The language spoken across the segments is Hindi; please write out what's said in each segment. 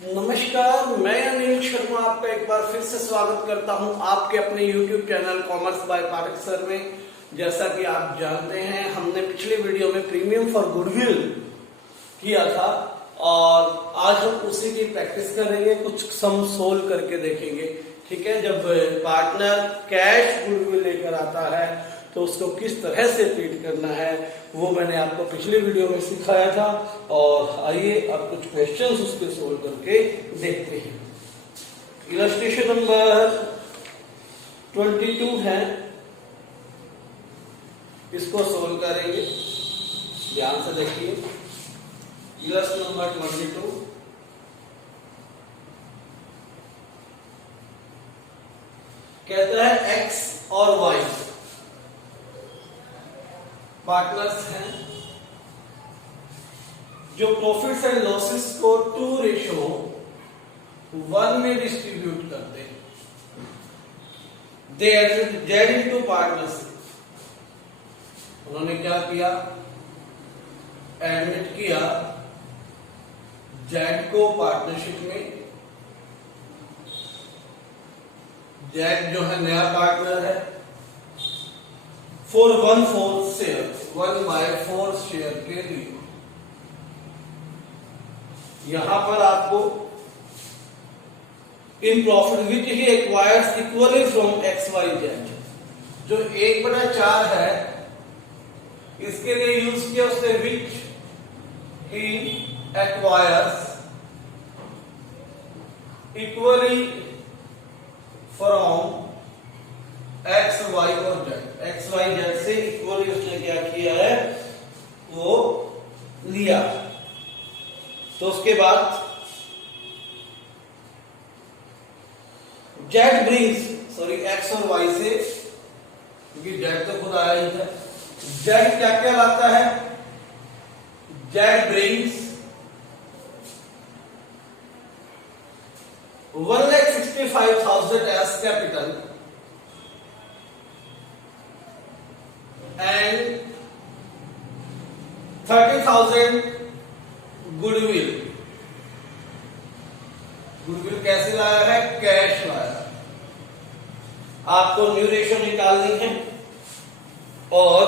नमस्कार, मैं अनिल शर्मा आपका एक बार फिर से स्वागत करता हूं आपके अपने YouTube channel commerce by Pathak sir में। जैसा कि आप जानते हैं, हमने पिछले वीडियो में प्रीमियम फॉर गुडविल किया था और आज हम उसी की प्रैक्टिस करेंगे, कुछ सम सोल्व करके देखेंगे। ठीक है, जब पार्टनर कैश गुडविल लेकर आता है तो उसको किस तरह से ट्रीट करना है वो मैंने आपको पिछले वीडियो में सिखाया था। और आइए अब कुछ क्वेश्चंस उसके सोल्व करके देखते हैं। इलस्ट्रेशन नंबर 22 है, इसको सोल्व करेंगे, ध्यान से देखिए। इलस्ट्रेशन नंबर 22 कहता है एक्स और वाई पार्टनर्स हैं जो प्रॉफिट्स एंड लॉसेस को 2:1 में डिस्ट्रीब्यूट करते हैं। दे एडमिट जेड इनटू पार्टनरशिप। उन्होंने क्या किया? एडमिट किया जेड को पार्टनरशिप में। जेड जो है नया पार्टनर है। फॉर 1/4 शेयर, 1/4 शेयर के लिए यहां पर आपको in profit which he acquires equally from X Y Z, जो 1/4 है इसके लिए यूज किया उसने which he acquires equally from X Y और जेड। एक्स वाई जेड से इक्वली उसने क्या किया है, वो लिया। तो उसके बाद जेड ब्रिंग्स, सॉरी एक्स और वाई से, क्योंकि जेड तो खुद आया ही था। जेड क्या क्या लाता है? Z brings 1,65,000 as capital and 30,000 goodwill. Goodwill कैसे लाया है? कैश लाया। आपको न्यू रेशो निकालनी है और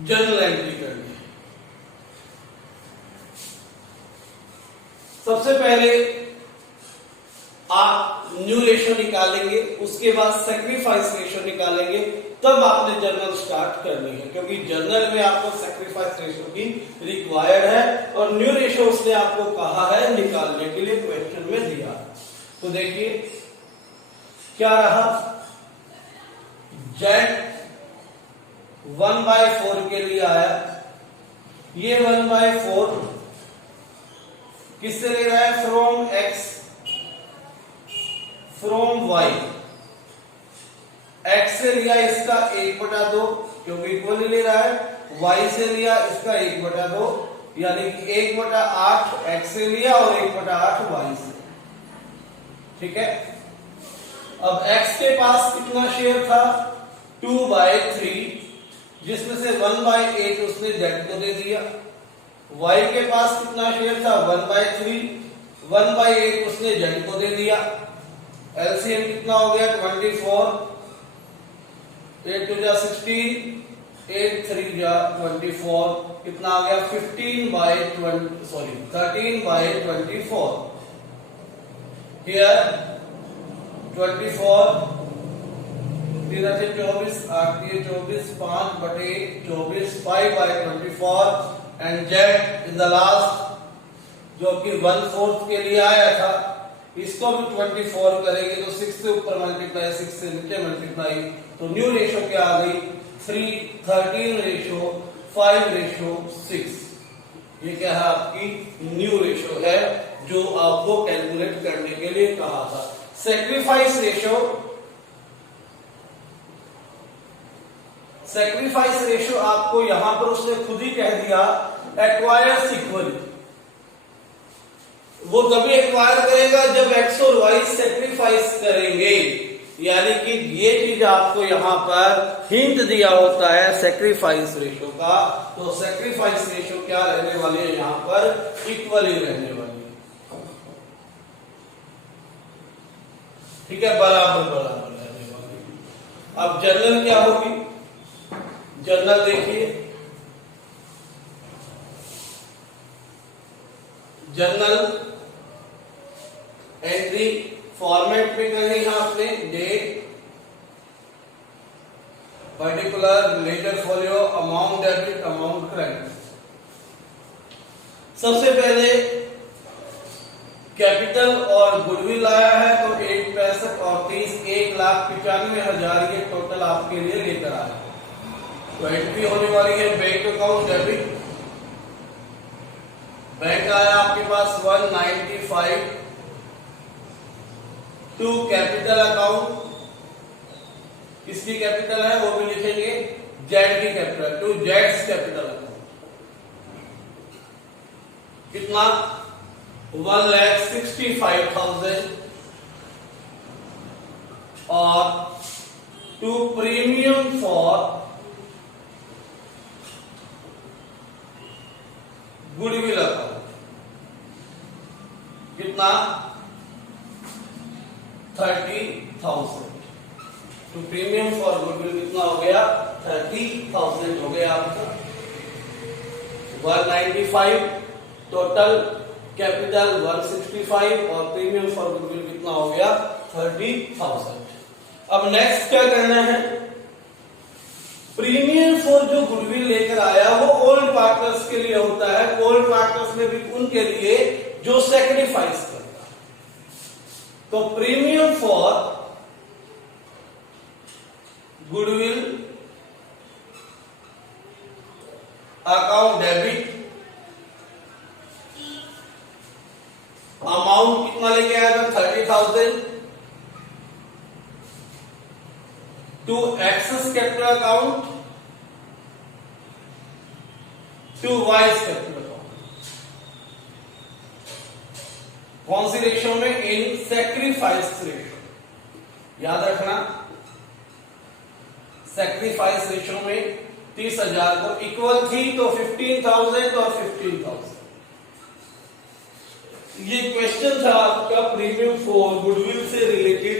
जर्नल एंट्री करनी है। सबसे पहले आप न्यू रेशो निकालेंगे, उसके बाद सैक्रिफाइस रेशो निकालेंगे, तब आपने जर्नल स्टार्ट करनी है, क्योंकि जर्नल में आपको सैक्रिफाइस रेशो की रिक्वायर्ड है और न्यू रेशो उसने आपको कहा है निकालने के लिए, क्वेश्चन में दिया। तो देखिए क्या रहा, जेड 1/4 के लिए आया। ये 1/4 किससे ले रहा है? From X from Y. X से लिया इसका 1/2, क्योंकि इक्वली ले रहा है। वाई से लिया इसका 1/2, यानी कि 1/8 एक्स से लिया और 1/8 वाई से। ठीक है, अब एक्स के पास कितना शेयर था? 2/3, जिसमें से 1/8 उसने जेड को दे दिया। वाई के पास कितना शेयर था? 1/3, 1/8 उसने जेड को दे दिया। एलसीएम कितना हो गया? 24, 8 2 जा 16, 8 3 जा 24, कितना आ गया? 13/24। हियर 24 3 से 24, 8 24, 5/24, 5/24 and Z in the last, जो कि 1/4 के लिए आया था, इसको भी 24 करेंगे तो 6 से ऊपर मल्टीप्लाई, 6 से नीचे मल्टीप्लाई, तो न्यू रेशो क्या आ गई? 13:5:6। ये क्या है? आपकी न्यू रेशो है, जो आपको कैलकुलेट करने के लिए कहा था। सैक्रिफाइस रेशो, सैक्रिफाइस रेशो आपको यहां पर उसने खुद ही कह दिया एक्वायर्स इक्वली। वो तभी एक्वायर करेगा जब एक्स और वाई सैक्रिफाइस करेंगे। यानी कि ये चीज आपको यहाँ पर हिंट दिया होता है सैक्रिफाइस रेशो का। तो सैक्रिफाइस रेशो क्या रहने वाली है, यहाँ पर इक्वल ही रहने वाली है। ठीक है, बराबर बराबर रहने वाली है। अब जनरल क्या होगी, जनरल देखिए, जनरल एंट्री फॉर्मेट में करनी है आपने, date, particular, ledger folio, amount debit, amount credit. सबसे पहले कैपिटल और गुडविल आया है, तो 1.65 और 30, 1,95,000 ये टोटल आपके लिए लेकर आया। तो एंट्री होने वाली है बैंक अकाउंट डेबिट, बैंक आया आपके पास 195 टू कैपिटल अकाउंट, किसकी कैपिटल है वो भी लिखेंगे, जेड की कैपिटल, टू जेड्स कैपिटल अकाउंट। कितना, 1,65,000 और to premium for goodwill account, कितना, 30,000। तो प्रीमियम फॉर गुडविल कितना हो गया, 30,000 हो गया आपका। 195 टोटल, कैपिटल 165 और प्रीमियम फॉर गुडविल कितना हो गया, 30,000। अब नेक्स्ट क्या करना है, प्रीमियम फॉर जो गुडविल लेकर आया वो ओल्ड पार्टनर्स के लिए होता है। ओल्ड पार्टनर्स में भी उनके लिए जो सैक्रिफाइस करता है। तो premium for goodwill account debit, amount कितना लेके आया था, 30,000 to X's capital account, to Y's capital account. कौन सी रेशो में, इन सैक्रिफाइस रेशो। याद रखना, सैक्रिफाइस रेशो में 30,000 को इक्वल थी तो 15,000 और 15,000। ये क्वेश्चन था आपका प्रीमियम फॉर गुडविल से रिलेटेड,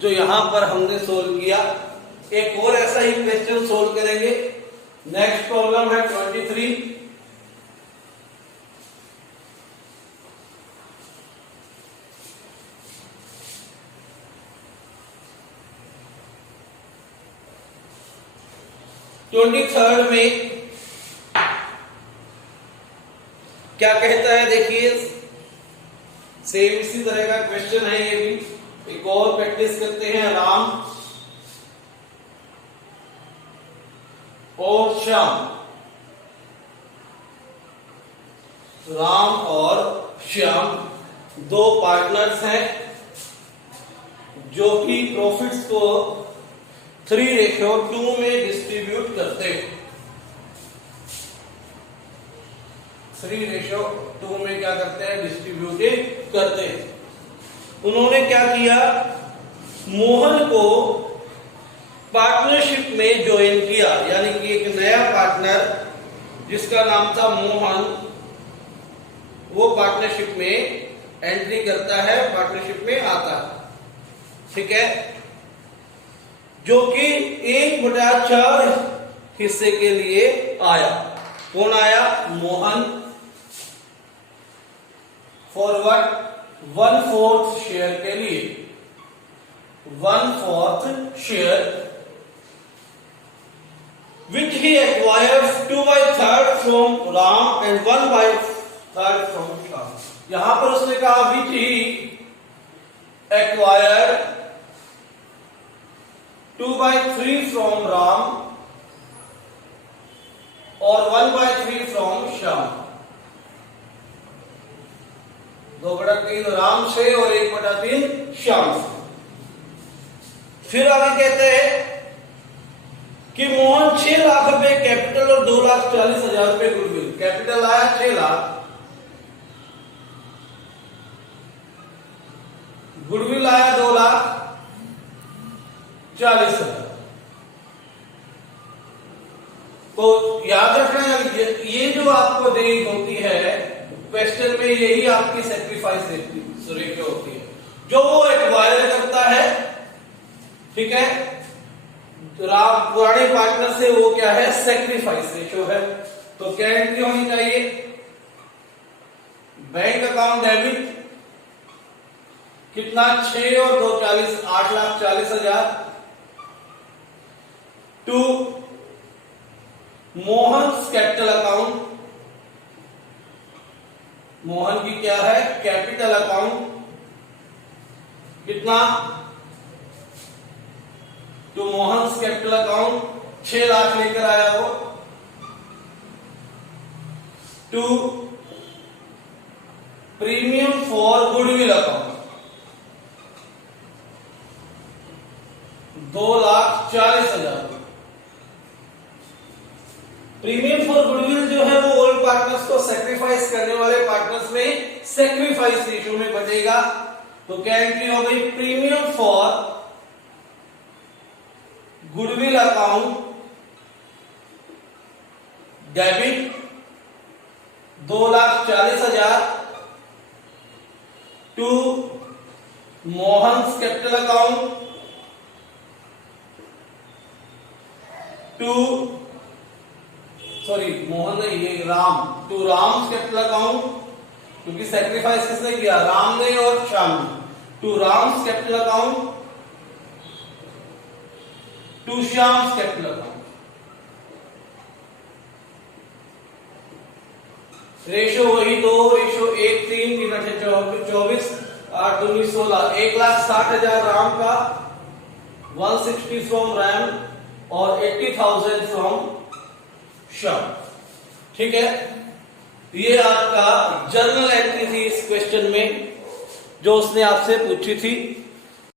जो यहां पर हमने सोल्व किया। एक और ऐसा ही क्वेश्चन सोल्व करेंगे। नेक्स्ट प्रॉब्लम है 23। थर्ड में क्या कहता है, देखिए सेम इसी तरह का क्वेश्चन है ये भी। एक और प्रैक्टिस करते हैं। राम और श्याम, राम और श्याम दो पार्टनर्स हैं जो कि प्रॉफिट्स को 3:2 में डिस्ट्रीब्यूट करते हैं। 3:2 में क्या करते हैं, डिस्ट्रीब्यूट करते हैं। उन्होंने क्या किया, मोहन को पार्टनरशिप में ज्वाइन किया, यानी कि एक नया पार्टनर जिसका नाम था मोहन, वो पार्टनरशिप में एंट्री करता है, पार्टनरशिप में आता है। ठीक है, जो कि 1/4 हिस्से के लिए आया। कौन आया, मोहन। फॉर व्हाट, 1/4 शेयर के लिए, 1/4 share which he acquires 2/3 from Ram and 1/3 from Shyam। यहां पर उसने कहा which he acquired 2/3 from Ram और 1/3 from Shyam। 2/3 राम से और 1/3 श्याम से। फिर आगे कहते हैं कि मोहन 6 लाख रुपए कैपिटल और 2,40,000 रुपए गुडविल। कैपिटल आया 6 लाख, गुडविल आया 2 लाख, 40,000। तो याद रखना ये जो आपको दी होती है क्वेश्चन में, यही आपकी सेक्रीफाइस रेशियो होती है जो वो एक्वायर करता है। ठीक है, पुराने पार्टनर से वो क्या है, सेक्रीफाइस रेशियो है। तो क्या एंट्री होनी चाहिए, बैंक अकाउंट डेबिट कितना, 6 और 2 40, 8,40,000 to Mohan capital account, Mohan की क्या है कैपिटल अकाउंट, कितना, to Mohan capital account 6 lakh लेकर आया वो, to premium for goodwill account 2,40,000। Premium for goodwill जो है वो ओल्ड पार्टनर्स को सेक्रीफाइस करने वाले पार्टनर्स में सेक्रीफाइस रेशियो में बटेगा। तो क्या एंट्री हो गई, premium for goodwill account debit 2,40,000 to Mohan capital account to, sorry Mohan नहीं, ये Ram, to Ram capital account, क्योंकि सेक्रीफाइस किसने किया, राम ने और श्याम ने, to Ram capital account to Shyam capital account. Ratio वही 2, रेशो 1 3 3 8 24 8 2 16, 1,60,000 राम का, 160 फ्रॉम रैम और 80,000 फ्रॉम श्याम। ठीक है, ये आपका जर्नल एंट्री थी इस क्वेश्चन में जो उसने आपसे पूछी थी।